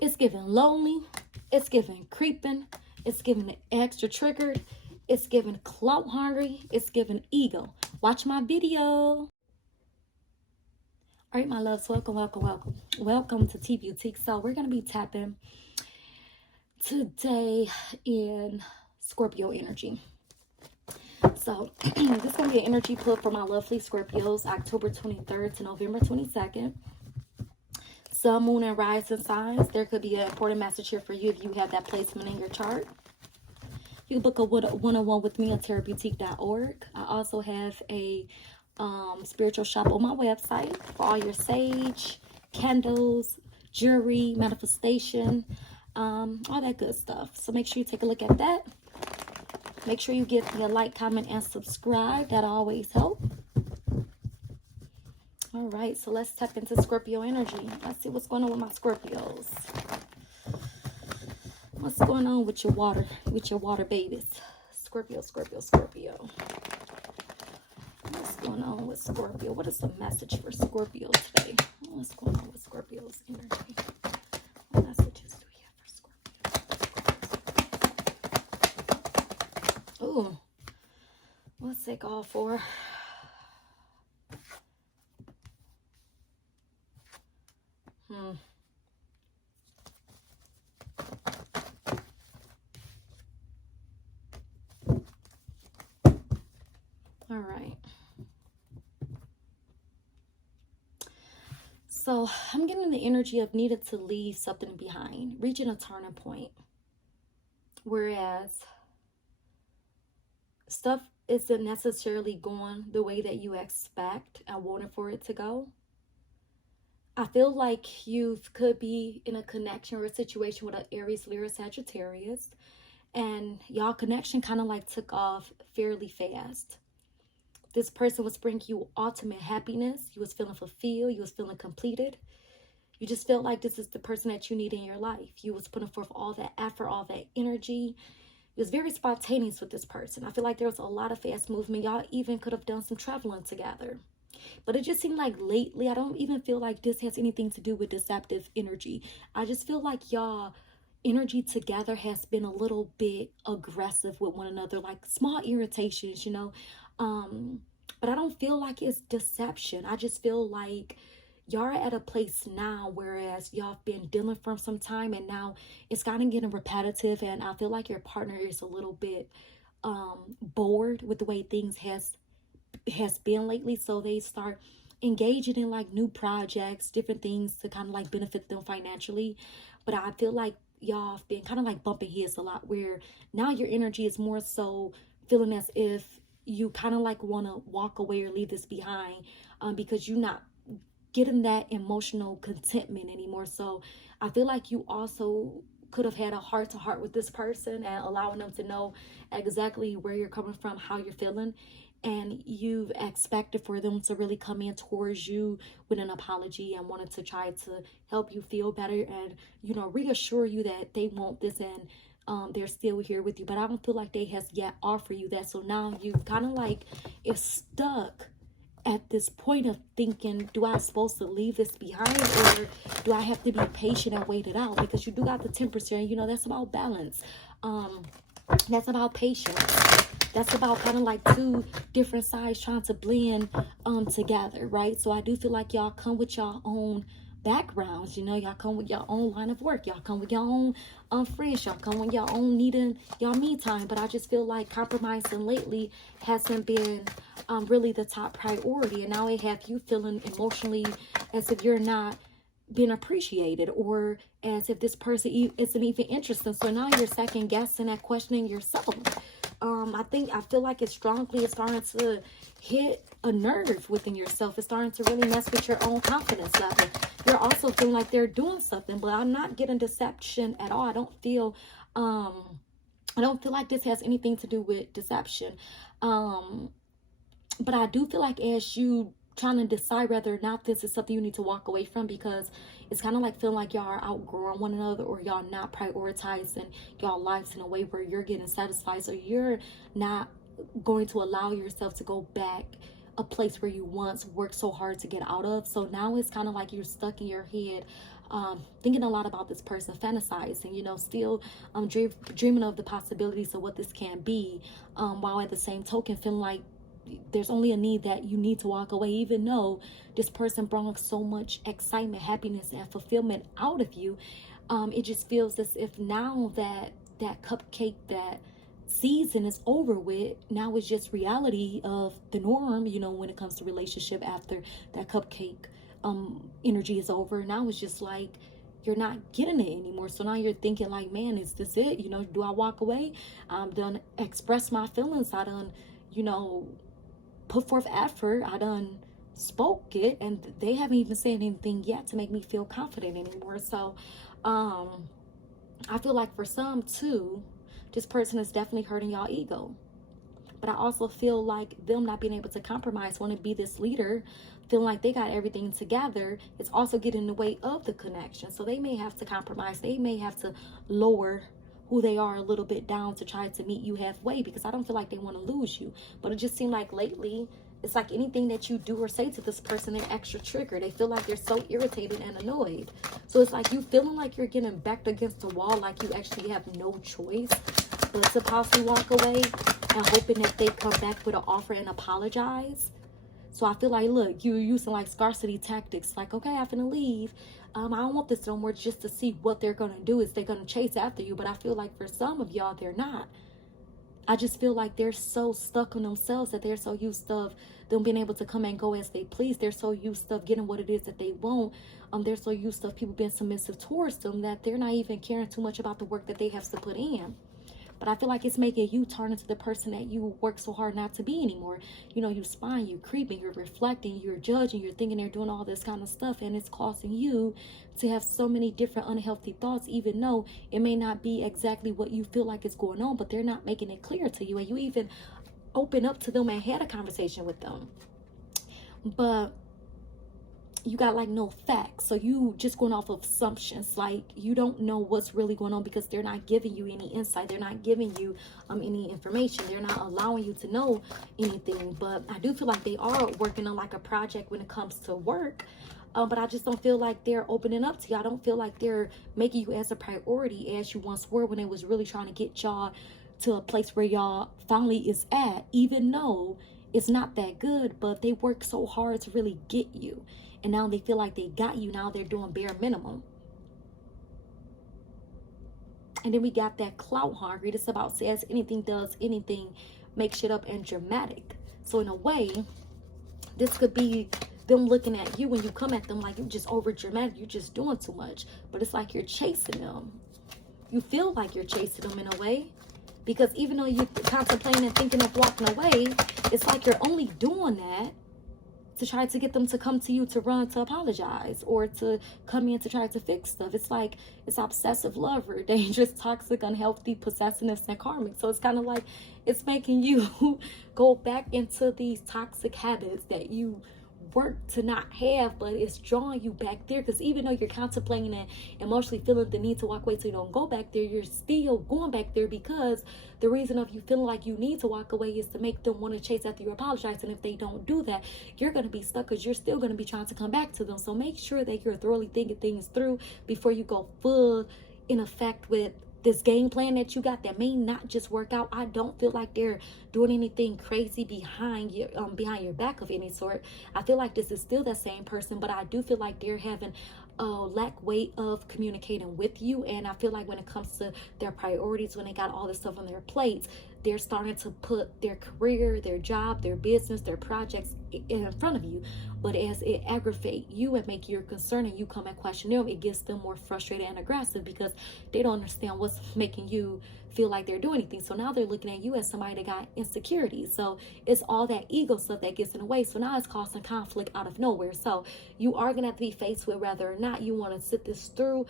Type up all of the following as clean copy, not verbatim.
It's giving lonely. It's giving creeping. It's giving extra triggered. It's giving clout hungry. It's giving ego. Watch my video. All right, my loves, welcome, welcome, welcome. Welcome to T Boutique. So we're going to be tapping today in Scorpio energy. So this is going to be an energy pull for my lovely Scorpios, October 23rd to November 22nd. Sun, moon, and rising signs. There could be an important message here for you if you have that placement in your chart. You can book a one-on-one with me on terraboutique.org. I also have a spiritual shop on my website for all your sage, candles, jewelry, manifestation, all that good stuff. So make sure you take a look at that. Make sure you give me a like, comment, and subscribe. That always helps. All right, so let's tap into Scorpio energy. Let's see what's going on with my Scorpios. What's going on with your water babies? Scorpio, Scorpio, Scorpio. What's going on with Scorpio? What is the message for Scorpio today? What's going on with Scorpio's energy? What messages do we have for Scorpio? Ooh, what's it call for? All right. So I'm getting the energy of needed to leave something behind, reaching a turning point. Whereas stuff isn't necessarily going the way that you expect and wanted for it to go. I feel like you could be in a connection or a situation with an Aries, Leo, Sagittarius, and y'all connection kind of like took off fairly fast. This person was bringing you ultimate happiness. You was feeling fulfilled. You was feeling completed. You just felt like this is the person that you need in your life. You was putting forth all that effort, all that energy. It was very spontaneous with this person. I feel like there was a lot of fast movement. Y'all even could have done some traveling together. But it just seemed like lately, I don't even feel like this has anything to do with deceptive energy. I just feel like y'all energy together has been a little bit aggressive with one another, like small irritations, you know. But I don't feel like it's deception. I just feel like y'all are at a place now, whereas y'all have been dealing for some time, and now it's kind of getting repetitive, and I feel like your partner is a little bit bored with the way things has been lately, so they start engaging in like new projects, different things to kind of like benefit them financially. But I feel like y'all have been kind of like bumping heads a lot, where now your energy is more so feeling as if you kind of like want to walk away or leave this behind, because you're not getting that emotional contentment anymore. So I feel like you also could have had a heart-to-heart with this person and allowing them to know exactly where you're coming from, how you're feeling, and you've expected for them to really come in towards you with an apology and wanted to try to help you feel better and, you know, reassure you that they want this and they're still here with you. But I don't feel like they has yet offered you that. So now you kind of like is stuck at this point of thinking, do I supposed to leave this behind, or do I have to be patient and wait it out? Because you do got the 10%, you know, that's about balance. That's about patience. That's about kind of like two different sides trying to blend together, right? So I do feel like y'all come with your own backgrounds, you know, y'all come with your own line of work, y'all come with your own friends, y'all come with your own needing y'all me time. But I just feel like compromising lately hasn't been really the top priority, and now it have you feeling emotionally as if you're not being appreciated, or as if this person isn't even interested. So now you're second guessing and questioning yourself. I feel like it's starting to hit a nerve within yourself. It's starting to really mess with your own confidence level. You're also feeling like they're doing something, but I'm not getting deception at all. I don't feel like this has anything to do with deception. But I do feel like as you trying to decide whether or not this is something you need to walk away from, because it's kind of like feeling like y'all are outgrowing one another, or y'all not prioritizing y'all lives in a way where you're getting satisfied, so you're not going to allow yourself to go back a place where you once worked so hard to get out of. So now it's kind of like you're stuck in your head thinking a lot about this person, fantasizing, still dreaming of the possibilities of what this can be, while at the same token feeling like there's only a need that you need to walk away, even though this person brought so much excitement, happiness, and fulfillment out of you. It just feels as if now that cupcake, that season is over with. Now it's just reality of the norm, when it comes to relationship after that cupcake energy is over. Now it's just like you're not getting it anymore. So now you're thinking like, man, is this it? Do I walk away? I'm done express my feelings. I done, put forth effort. I done spoke it, and they haven't even said anything yet to make me feel confident anymore. So I feel like for some too, this person is definitely hurting y'all ego. But I also feel like them not being able to compromise, want to be this leader, feeling like they got everything together, it's also getting in the way of the connection. So they may have to compromise. They may have to lower who they are a little bit down to try to meet you halfway, because I don't feel like they want to lose you. But it just seemed like lately, it's like anything that you do or say to this person, they're extra triggered. They feel like they're so irritated and annoyed. So it's like you feeling like you're getting backed against the wall, like you actually have no choice but to possibly walk away, and hoping that they come back with an offer and apologize. So I feel like, look, you're using like scarcity tactics. Like, okay, I'm finna leave. I don't want this no more, just to see what they're going to do. Is they're going to chase after you. But I feel like for some of y'all, they're not. I just feel like they're so stuck on themselves that they're so used to them being able to come and go as they please. They're so used to getting what it is that they want. They're so used to people being submissive towards them that they're not even caring too much about the work that they have to put in. But I feel like it's making you turn into the person that you work so hard not to be anymore. You spying, you're creeping, you're reflecting, you're judging, you're thinking they're doing all this kind of stuff. And it's causing you to have so many different unhealthy thoughts, even though it may not be exactly what you feel like is going on, but they're not making it clear to you. And you even open up to them and had a conversation with them. But you got like no facts, so you just going off of assumptions. Like you don't know what's really going on, because they're not giving you any insight. They're not giving you any information. They're not allowing you to know anything. But I do feel like they are working on like a project when it comes to work, but I just don't feel like they're opening up to you. I don't feel like they're making you as a priority as you once were, when they was really trying to get y'all to a place where y'all finally is at, even though it's not that good. But they work so hard to really get you, and now they feel like they got you. Now they're doing bare minimum. And then we got that clout hungry. This about says anything, does anything, make shit up, and dramatic. So in a way, this could be them looking at you when you come at them like you're just over dramatic, you're just doing too much. But it's like you're chasing them. You feel like you're chasing them in a way, because even though you're contemplating and thinking of walking away, it's like you're only doing that to try to get them to come to you to run to apologize, or to come in to try to fix stuff. It's like it's obsessive lover, dangerous, toxic, unhealthy, possessiveness, and karmic. So it's kind of like it's making you go back into these toxic habits that you work to not have, but it's drawing you back there. Because even though you're contemplating and emotionally feeling the need to walk away so you don't go back there, you're still going back there, because the reason of you feeling like you need to walk away is to make them want to chase after you, apologize. And if they don't do that, you're going to be stuck, because you're still going to be trying to come back to them. So make sure that you're thoroughly thinking things through before you go full in effect with this game plan that you got that may not just work out. I don't feel like they're doing anything crazy behind your back of any sort. I feel like this is still the same person, but I do feel like they're having a lack way of communicating with you. And I feel like when it comes to their priorities, when they got all this stuff on their plates, they're starting to put their career, their job, their business, their projects in front of you. But as it aggravates you and make you concerned, and you come and question them, it gets them more frustrated and aggressive, because they don't understand what's making you feel like they're doing anything. So now they're looking at you as somebody that got insecurities. So it's all that ego stuff that gets in the way. So now it's causing conflict out of nowhere. So you are going to have to be faced with whether or not you want to sit this through,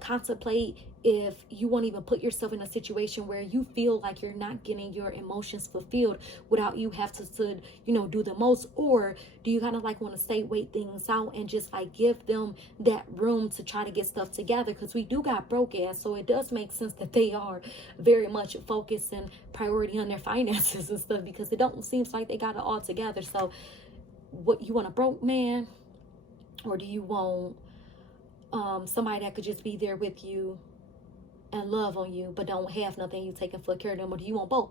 contemplate if you won't even put yourself in a situation where you feel like you're not getting your emotions fulfilled without you have to do the most. Or do you kind of like want to stay, wait things out, and just like give them that room to try to get stuff together? Because we do got broke ass, so it does make sense that they are very much focused and priority on their finances and stuff, because it don't seems like they got it all together. So what you want, a broke man, or do you want somebody that could just be there with you and love on you, but don't have nothing, you taking full care of them, or do you want both?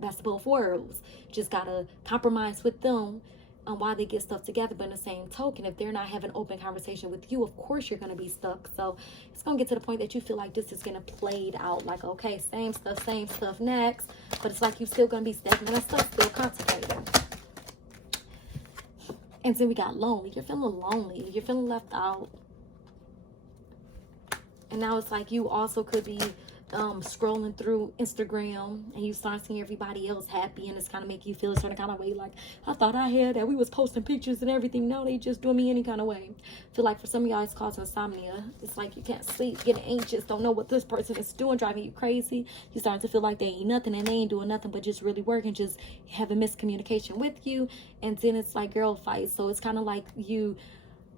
That's both worlds. Just gotta compromise with them while they get stuff together. But in the same token, if they're not having open conversation with you, of course you're gonna be stuck. So it's gonna get to the point that you feel like this is gonna played out, like, okay, same stuff next, but it's like you're still gonna be stagnant and stuff, still contemplating. And then we got lonely. You're feeling lonely, you're feeling left out. And now it's like you also could be scrolling through Instagram and you start seeing everybody else happy, and it's kind of make you feel a certain kind of way, like, I thought I had that, we was posting pictures and everything, now they just doing me any kind of way. I feel like for some of y'all it's causing insomnia. It's like you can't sleep, getting anxious, don't know what this person is doing, driving you crazy. You starting to feel like they ain't nothing, and they ain't doing nothing but just really working, just having miscommunication with you. And then it's like girl fights. So it's kind of like you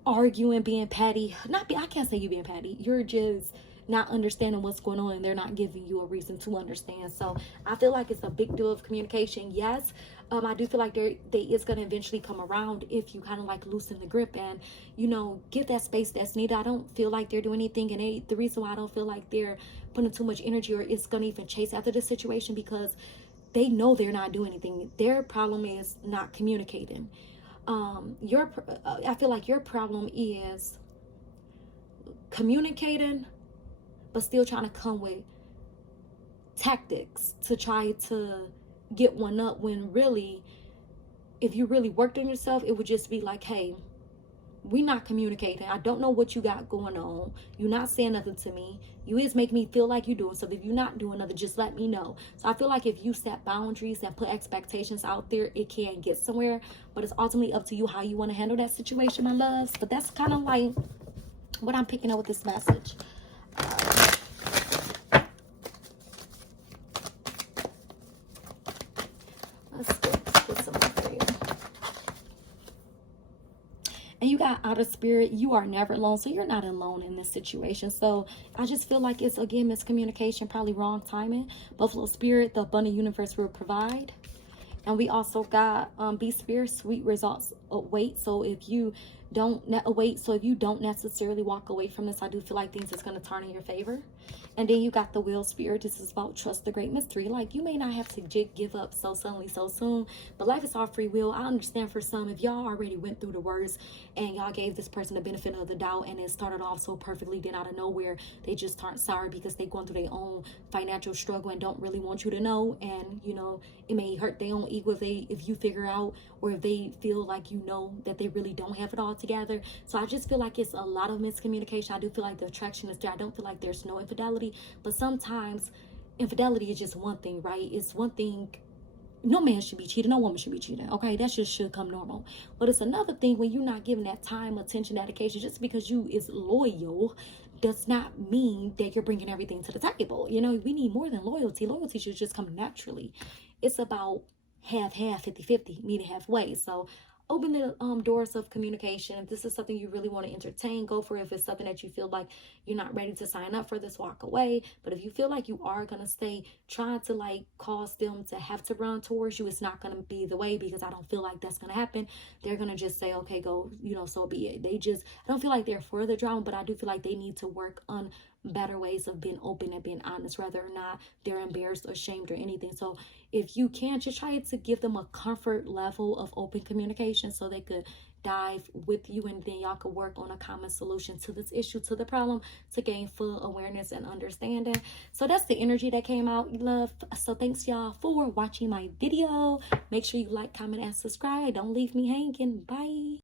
arguing, being petty. I can't say you being petty, you're just not understanding what's going on, and they're not giving you a reason to understand. So I feel like it's a big deal of communication. Yes, I do feel like they is going to eventually come around if you kind of like loosen the grip and, you know, give that space that's needed. I don't feel like they're doing anything, and the reason why I don't feel like they're putting too much energy or it's going to even chase after the situation, because they know they're not doing anything. Their problem is not communicating. I feel like your problem is communicating, but still trying to come with tactics to try to get one up, when really, if you really worked on yourself, it would just be like, hey, we not communicating. I don't know what you got going on. You're not saying nothing to me. You is making me feel like you're doing something. If you're not doing nothing, just let me know. So I feel like if you set boundaries and put expectations out there, it can get somewhere. But it's ultimately up to you how you want to handle that situation, my loves. But that's kind of like what I'm picking up with this message. Let's get some more for you. And you got outer spirit. You are never alone, so you're not alone in this situation. So I just feel like it's, again, miscommunication, probably wrong timing. Buffalo spirit, the abundant universe will provide. And we also got be spirit, sweet results await. So if you don't necessarily walk away from this, I do feel like things is going to turn in your favor. And then you got the wheel spirit. This is about trust the great mystery. Like, you may not have to give up so suddenly, so soon, but life is all free will. I understand for some, if y'all already went through the worst and y'all gave this person the benefit of the doubt and it started off so perfectly, then out of nowhere they just turned sour because they going through their own financial struggle and don't really want you to know. And you know, it may hurt their own ego if you figure out, or if they feel like, you know, that they really don't have it all together. So I just feel like it's a lot of miscommunication. I do feel like the attraction is there. I don't feel like there's no infidelity, but sometimes infidelity is just one thing, right? It's one thing. No man should be cheating, no woman should be cheating, okay? That just should come normal. But it's another thing when you're not giving that time, attention, dedication. Just because you is loyal does not mean that you're bringing everything to the table. You know, we need more than loyalty. Loyalty should just come naturally. It's about half, 50-50, meeting halfway. So open the doors of communication. If this is something you really want to entertain, go for it. If it's something that you feel like you're not ready to sign up for, this walk away. But if you feel like you are going to stay trying to like cause them to have to run towards you, it's not going to be the way, because I don't feel like that's going to happen. They're going to just say, okay, go, you know, so be it. I don't feel like they're for the drama, but I do feel like they need to work on better ways of being open and being honest, whether or not they're embarrassed or ashamed or anything. So if you can, just try to give them a comfort level of open communication so they could dive with you, and then y'all could work on a common solution to this issue, to the problem, to gain full awareness and understanding. So that's the energy that came out, love. So thanks y'all for watching my video. Make sure you like, comment, and subscribe. Don't leave me hanging. Bye.